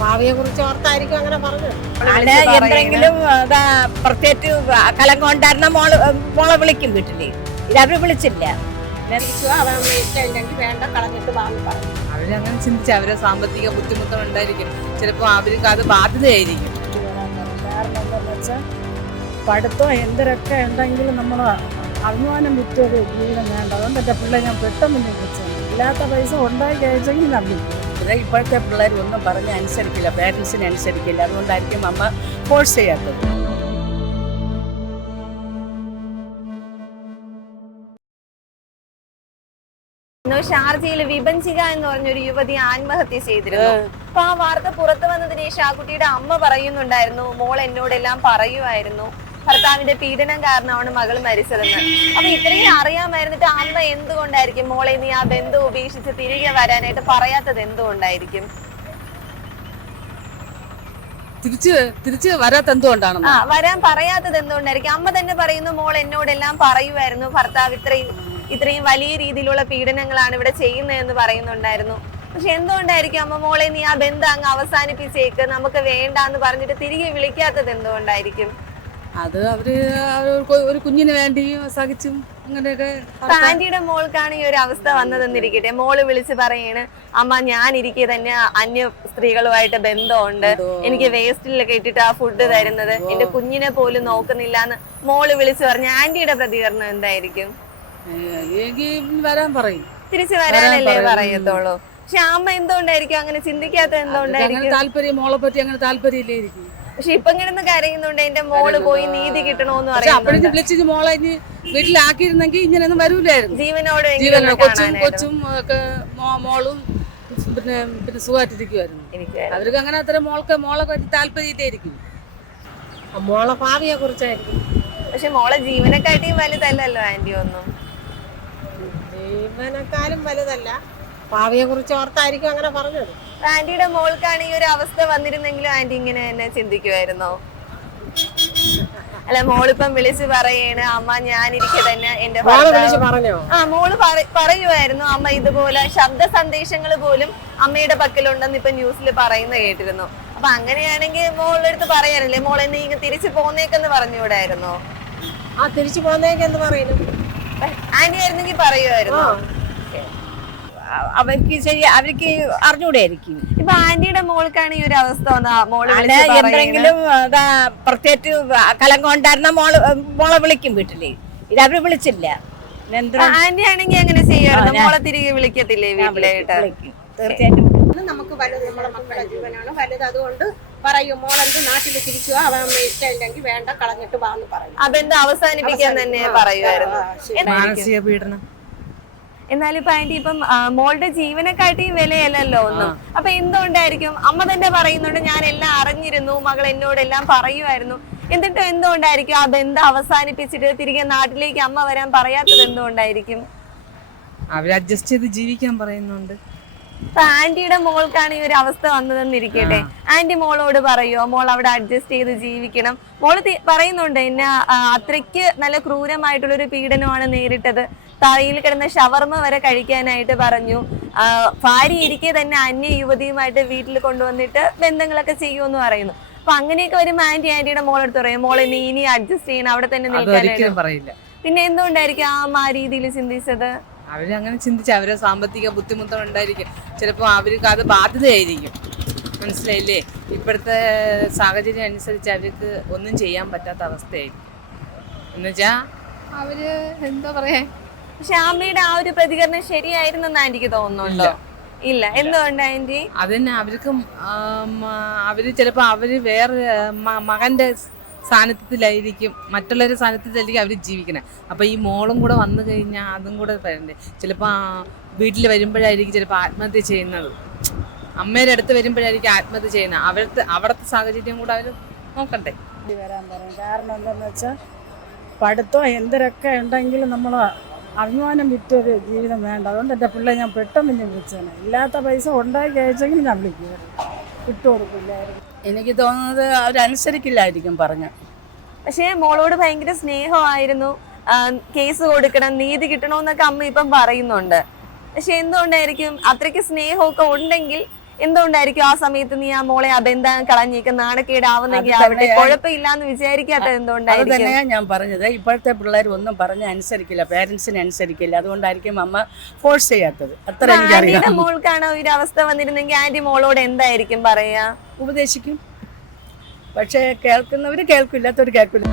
ഭാവിയെ കുറിച്ച് ഓർത്തായിരിക്കും അങ്ങനെ പറഞ്ഞത്. എന്തെങ്കിലും പ്രത്യേകിച്ച് കലം കൊണ്ടായിരുന്ന മോളെ വിളിക്കും വീട്ടില്. ഇതവര് വിളിച്ചില്ല. വേണ്ട കളഞ്ഞിട്ട് വാങ്ങി പറഞ്ഞു. അവരങ്ങനെ ചിന്തിച്ച് അവരെ സാമ്പത്തിക ബുദ്ധിമുട്ടും ഉണ്ടായിരിക്കും. ചിലപ്പോൾ അവർക്ക് അത് ബാധ്യതയായിരിക്കും. കാരണം എന്താണെന്ന് വെച്ചാൽ പഠിത്തം എന്തൊക്കെ ഉണ്ടെങ്കിലും നമ്മൾ അഭിമാനം വിറ്റൊരു ജീവിതം വേണ്ട. അതുകൊണ്ട് എൻ്റെ പിള്ളേർ ഞാൻ പെട്ടെന്ന് വിളിച്ചത്. ഇല്ലാത്ത പൈസ ഉണ്ടായി കഴിച്ചെങ്കിൽ ഞാൻ വിളിക്കും. ഇപ്പോഴത്തെ പിള്ളേർ ഒന്നും പറഞ്ഞ് അനുസരിക്കില്ല, പേരൻസിനെ അനുസരിക്കില്ല. അതുകൊണ്ടായിരിക്കും അമ്മ ഫോഴ്സ് ചെയ്യാത്തത്. ഷാർജയിൽ വിഭജിക എന്ന് പറഞ്ഞൊരു യുവതി ആത്മഹത്യ ചെയ്തിരുന്നു. അപ്പൊ ആ വാർത്ത പുറത്തു വന്നതിന് ശേഷം ആ കുട്ടിയുടെ അമ്മ പറയുന്നുണ്ടായിരുന്നു, മോൾ എന്നോടെല്ലാം പറയുമായിരുന്നു, ഭർത്താവിന്റെ പീഡനം കാരണമാണ് മകൾ മരിച്ചതെന്ന്. അപ്പൊ ഇത്രയും അറിയാമായിരുന്നിട്ട് അമ്മ എന്തുകൊണ്ടായിരിക്കും മോളെ നീ ആ ബന്ധം ഉപേക്ഷിച്ച് തിരികെ വരാനായിട്ട് പറയാത്തത്? എന്തുകൊണ്ടായിരിക്കും? തിരിച്ച് വരാത്ത എന്തുകൊണ്ടാണ് വരാൻ പറയാത്തത് എന്തുകൊണ്ടായിരിക്കും? അമ്മ തന്നെ പറയുന്നു, മോൾ എന്നോടെല്ലാം പറയുമായിരുന്നു, ഭർത്താവ് ഇത്രയും വലിയ രീതിയിലുള്ള പീഡനങ്ങളാണ് ഇവിടെ ചെയ്യുന്നതെന്ന് പറയുന്നുണ്ടായിരുന്നു. പക്ഷെ എന്തുകൊണ്ടായിരിക്കും അമ്മ മോളെ നീ ആ ബന്ധം അങ്ങ് അവസാനിപ്പിച്ചേക്ക്, നമുക്ക് വേണ്ടാന്ന് പറഞ്ഞിട്ട് തിരികെ വിളിക്കാത്തത് എന്തുകൊണ്ടായിരിക്കും? അത് അവര് ഒരു കുഞ്ഞിന് വേണ്ടി സഹിച്ചും അങ്ങനെയൊക്കെ. ആന്റിയുടെ മോൾക്കാണ് ഈ ഒരു അവസ്ഥ വന്നതെന്നിരിക്കട്ടെ, മോള് വിളിച്ച് പറയാണ്, അമ്മ ഞാൻ ഇരിക്കെ തന്നെ അന്യ സ്ത്രീകളുമായിട്ട് ബന്ധമുണ്ട്, എനിക്ക് വേസ്റ്റിലൊക്കെ ഇട്ടിട്ട് ആ ഫുഡ് തരുന്നത്, എന്റെ കുഞ്ഞിനെ പോലും നോക്കുന്നില്ല എന്ന് മോള് വിളിച്ച് പറഞ്ഞു. ആന്റിയുടെ പ്രതികരണം എന്തായിരിക്കും? വരാൻ പറയും, തിരിച്ചു വരാനല്ലേ പറയത്തുള്ളൂ. പക്ഷെ അമ്മ എന്തുകൊണ്ടായിരിക്കും അങ്ങനെ ചിന്തിക്കാത്തത്? എന്തുകൊണ്ടായിരിക്കും? താല്പര്യം, മോളെ പറ്റി അങ്ങനെ താല്പര്യമില്ലായിരിക്കും. പക്ഷെ ഇപ്പൊ ഇങ്ങനെ കരയുന്നുണ്ട്, എന്റെ മോള് പോയി നീതി കിട്ടണോന്ന് പറയുന്നത്. വിളിച്ച് മോളെ വീട്ടിലാക്കിയിരുന്നെങ്കിൽ ഇങ്ങനെയൊന്നും വരൂലായിരുന്നു. ജീവനോട് കൊച്ചും ഒക്കെ മോളും പിന്നെ സുഖമായിട്ടിരിക്കുമായിരുന്നു. അവർക്ക് അങ്ങനെ അത്ര മോളെ പറ്റി താല്പര്യമില്ലായിരിക്കും. മോളെ ഭാവിയെ കുറിച്ചായിരിക്കും. പക്ഷെ മോളെ ജീവനെക്കാട്ടിയും വലുതല്ലല്ലോ ആന്റി ഒന്നും. ജീവനെക്കാളും വലുതല്ല, ഭാവിയെ കുറിച്ച് ഓർത്തായിരിക്കും അങ്ങനെ പറഞ്ഞത്. ആന്റിയുടെ മോൾക്കാണ് ഈ ഒരു അവസ്ഥ വന്നിരുന്നെങ്കിലും ആന്റി ഇങ്ങനെ തന്നെ ചിന്തിക്കുമായിരുന്നോ? അല്ല, മോളിപ്പം വിളിച്ച് പറയാണ്, അമ്മ ഞാനിരിക്കെ തന്നെ എന്റെ മോള് പറയുമായിരുന്നു, അമ്മ ഇതുപോലെ ശബ്ദ സന്ദേശങ്ങൾ പോലും അമ്മയുടെ പക്കലുണ്ടെന്ന് ഇപ്പൊ ന്യൂസിൽ പറയുന്ന കേട്ടിരുന്നു. അപ്പൊ അങ്ങനെയാണെങ്കിൽ മോളുടെ അടുത്ത് പറയാറില്ലേ, മോളെ നീ തിരിച്ചു പോന്നേക്കെന്ന് പറഞ്ഞുകൂടായിരുന്നോ? തിരിച്ചു പോന്നേക്കെന്ന് പറയുന്നു. ആന്റി ആയിരുന്നെങ്കിൽ പറയുമായിരുന്നു. അവർക്ക് അറിഞ്ഞൂടായിരിക്കും. ഇപ്പൊ ആന്റിയുടെ മോൾക്കാണ് ഈ ഒരു അവസ്ഥ വന്ന മോള് എന്തെങ്കിലും പ്രത്യേകിച്ച് കലം കൊണ്ടായിരുന്ന മോളെ വിളിക്കും വീട്ടില്. ഇതവര് വിളിച്ചില്ല. ആന്റി ആണെങ്കിൽ അങ്ങനെ ചെയ്യാറുണ്ട്, മോളെ തിരികെ വിളിക്കത്തില്ലേ വീട്ടിലായിട്ട്? തീർച്ചയായിട്ടും നമുക്ക് വലുത് നമ്മളെ മക്കളുടെ ജീവനാണ് വലുത്. അതുകൊണ്ട് പറയും, മോളെന്ത് നാട്ടിൽ തിരിച്ചു അവൻ ഇഷ്ടമില്ലെങ്കിൽ വേണ്ട കളഞ്ഞിട്ട് വാന്ന് പറയും. ആ ബന്ധം അവസാനിപ്പിക്കാൻ തന്നെ പറയുമായിരുന്നു. മാനസിക പീഡനം. എന്നാലും ഇപ്പൊ ആന്റി ഇപ്പം മോളുടെ ജീവനെക്കാട്ടിയും വിലയല്ലല്ലോ ഒന്നും. അപ്പൊ എന്തുകൊണ്ടായിരിക്കും അമ്മ തന്നെ പറയുന്നുണ്ട്, ഞാൻ എല്ലാം അറിഞ്ഞിരുന്നു, മകൾ എന്നോടെല്ലാം പറയുമായിരുന്നു, എന്നിട്ടും എന്തുകൊണ്ടായിരിക്കും ആ ബന്ധം അവസാനിപ്പിച്ചിട്ട് തിരികെ നാട്ടിലേക്ക് അമ്മ വരാൻ പറയാത്തത്? എന്തുകൊണ്ടായിരിക്കും? അവര് അഡ്ജസ്റ്റ് ചെയ്ത് ജീവിക്കാൻ പറയുന്നുണ്ട്. അപ്പൊ ആന്റിയുടെ മോൾക്കാണ് ഈ ഒരു അവസ്ഥ വന്നതെന്നിരിക്കട്ടെ, ആന്റി മോളോട് പറയുമോ മോൾ അവിടെ അഡ്ജസ്റ്റ് ചെയ്ത് ജീവിക്കണം? മോള് പറയുന്നുണ്ട്, എന്നെ അത്രയ്ക്ക് നല്ല ക്രൂരമായിട്ടുള്ളൊരു പീഡനമാണ് നേരിട്ടത്, തറയിൽ കിടന്ന ഷവർമ വരെ കഴിക്കാനായിട്ട് പറഞ്ഞു, ഭാര്യ ഇരിക്കെ തന്നെ അന്യ യുവതിയുമായിട്ട് വീട്ടിൽ കൊണ്ടുവന്നിട്ട് ബന്ധങ്ങളൊക്കെ ചെയ്യുമെന്ന് പറയുന്നു. അപ്പൊ അങ്ങനെയൊക്കെ വരുമ്പോ ആന്റിയുടെ മോളെടുത്ത് പറയും, മോളെ നീ ഇനി അഡ്ജസ്റ്റ് ചെയ്യണം, അവിടെ തന്നെ നിൽക്കാനായിട്ട് പറയില്ല. പിന്നെ എന്തുകൊണ്ടായിരിക്കും ആ രീതിയിൽ ചിന്തിച്ചത്? അവരങ്ങനെ ചിന്തിച്ച് അവരെ സാമ്പത്തിക ബുദ്ധിമുട്ടും ഉണ്ടായിരിക്കും. ചിലപ്പോൾ അവർക്ക് അത് ബാധ്യതയായിരിക്കും. മനസ്സിലായില്ലേ? ഇപ്പോഴത്തെ സാഹചര്യം അനുസരിച്ച് അവർക്ക് ഒന്നും ചെയ്യാൻ പറ്റാത്ത അവസ്ഥയായിരിക്കും. എന്നുവെച്ചാ അവര് എന്താ പറയാ. പക്ഷെ അമ്മയുടെ ആ ഒരു പ്രതികരണം ശരിയായിരുന്നെന്ന് ആന്റിക്ക് തോന്നുന്നുണ്ടോ? ഇല്ല. എന്തുകൊണ്ട് ആന്റി? അതന്നെ അവർക്കും അവര് ചിലപ്പോ അവര് വേറെ മകന്റെ സ്ഥാനത്തിലായിരിക്കും, മറ്റുള്ളവരുടെ സ്ഥാനത്തിലായിരിക്കും അവർ ജീവിക്കണേ. അപ്പോൾ ഈ മോളും കൂടെ വന്നു കഴിഞ്ഞാൽ അതും കൂടെ പറയണ്ടേ. ചിലപ്പോൾ വീട്ടിൽ വരുമ്പോഴായിരിക്കും ചിലപ്പോൾ ആത്മഹത്യ ചെയ്യുന്നത്, അമ്മയുടെ അടുത്ത് വരുമ്പോഴായിരിക്കും ആത്മഹത്യ ചെയ്യുന്നത്. അവിടുത്തെ സാഹചര്യം കൂടെ അവർ നോക്കണ്ടേ. വരാൻ പറയും. കാരണം എന്താണെന്ന് വെച്ചാൽ പഠിത്തം എന്തൊക്കെ ഉണ്ടെങ്കിലും നമ്മൾ അഭിമാനം വിറ്റൊരു ജീവിതം വേണ്ട. അതുകൊണ്ട് എൻ്റെ പിള്ളേർ ഞാൻ പെട്ടെന്ന് വിളിച്ചത്. ഇല്ലാത്ത പൈസ ഉണ്ടായി കഴിച്ചെങ്കിൽ ഞാൻ വിളിക്കുമായിരുന്നു, വിട്ടുകൊടുക്കില്ലായിരുന്നു. എനിക്ക് തോന്നുന്നത് അവരനുസരിക്കില്ലായിരിക്കും പറഞ്ഞു. പക്ഷെ മോളോട് ഭയങ്കര സ്നേഹമായിരുന്നു, കേസ് കൊടുക്കണം, നീതി കിട്ടണമെന്നൊക്കെ അമ്മ ഇപ്പം പറയുന്നുണ്ട്. പക്ഷെ എന്തുകൊണ്ടായിരിക്കും അത്രയ്ക്ക് സ്നേഹമൊക്കെ ഉണ്ടെങ്കിൽ എന്തുകൊണ്ടായിരിക്കും ആ സമയത്ത് നീ ആ മോളെ അതെന്താ കളഞ്ഞേക്ക് നാണക്കേടാവുന്നെങ്കിൽ അത് ആവട്ടെ, തന്നെയാ- കുഴപ്പമില്ലാന്ന് വിചാരിക്കാത്തത് അത് എന്തുകൊണ്ടായിരിക്കും? തന്നെയാണ് ഞാൻ പറഞ്ഞത്. ഇപ്പോഴത്തെ പിള്ളേർ ഒന്നും പറഞ്ഞ് അനുസരിക്കില്ല, പേരൻസിനെ അനുസരിക്കില്ല. അതുകൊണ്ടായിരിക്കും അമ്മ ഫോഴ്സ് ചെയ്യാത്തത്. അത്ര ആന്റിയുടെ എനിക്കറിയാം. മോൾക്കാണ് ഒരു അവസ്ഥ വന്നിരുന്നെങ്കിൽ ആന്റി മോളോട് എന്തായിരിക്കും പറയാ? ഉപദേശിക്കും, പക്ഷേ കേൾക്കുന്നവർ കേൾക്കില്ലാത്തവർ കേൾക്കില്ല.